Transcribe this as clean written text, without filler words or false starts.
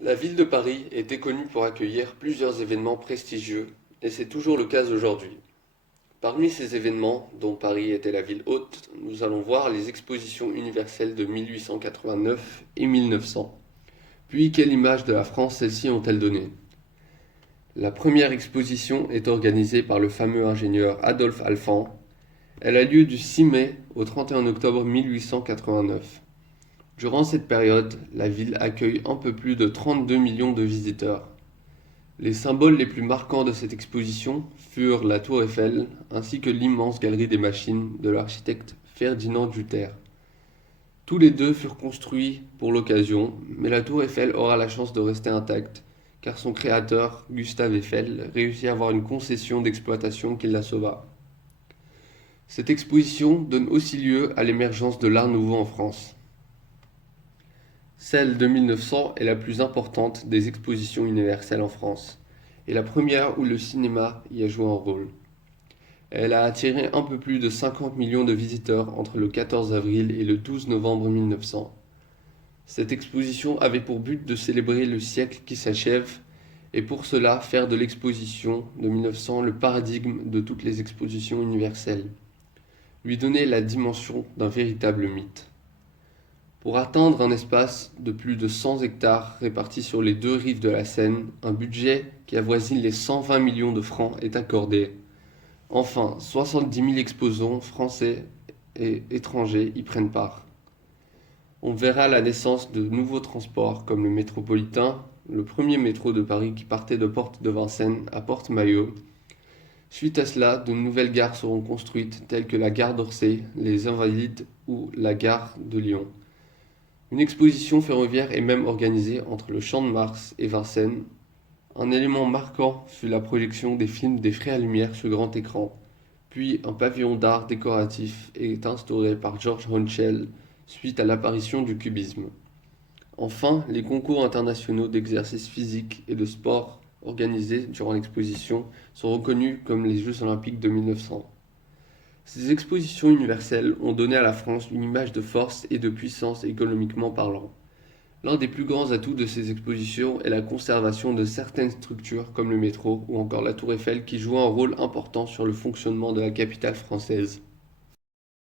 La ville de Paris était connue pour accueillir plusieurs événements prestigieux, et c'est toujours le cas aujourd'hui. Parmi ces événements, dont Paris était la ville hôte, nous allons voir les expositions universelles de 1889 et 1900. Puis quelle image de la France celles-ci ont-elles donné? La première exposition est organisée par le fameux ingénieur Adolphe Alphand. Elle a lieu du 6 mai au 31 octobre 1889. Durant cette période, la ville accueille un peu plus de 32 millions de visiteurs. Les symboles les plus marquants de cette exposition furent la tour Eiffel ainsi que l'immense galerie des machines de l'architecte Ferdinand Jutter. Tous les deux furent construits pour l'occasion, mais la tour Eiffel aura la chance de rester intacte, car son créateur, Gustave Eiffel, réussit à avoir une concession d'exploitation qui la sauva. Cette exposition donne aussi lieu à l'émergence de l'Art nouveau en France. Celle de 1900 est la plus importante des expositions universelles en France, et la première où le cinéma y a joué un rôle. Elle a attiré un peu plus de 50 millions de visiteurs entre le 14 avril et le 12 novembre 1900. Cette exposition avait pour but de célébrer le siècle qui s'achève, et pour cela faire de l'exposition de 1900 le paradigme de toutes les expositions universelles, lui donner la dimension d'un véritable mythe. Pour atteindre un espace de plus de 100 hectares répartis sur les deux rives de la Seine, un budget qui avoisine les 120 millions de francs est accordé. Enfin, 70 000 exposants français et étrangers y prennent part. On verra la naissance de nouveaux transports comme le métropolitain, le premier métro de Paris qui partait de Porte de Vincennes à Porte-Maillot. Suite à cela, de nouvelles gares seront construites telles que la gare d'Orsay, les Invalides ou la gare de Lyon. Une exposition ferroviaire est même organisée entre le Champ de Mars et Vincennes. Un élément marquant fut la projection des films des Frères Lumière sur grand écran. Puis un pavillon d'art décoratif est instauré par George Ronchel suite à l'apparition du cubisme. Enfin, les concours internationaux d'exercice physique et de sport organisés durant l'exposition sont reconnus comme les Jeux olympiques de 1900. Ces expositions universelles ont donné à la France une image de force et de puissance économiquement parlant. L'un des plus grands atouts de ces expositions est la conservation de certaines structures comme le métro ou encore la tour Eiffel qui jouent un rôle important sur le fonctionnement de la capitale française.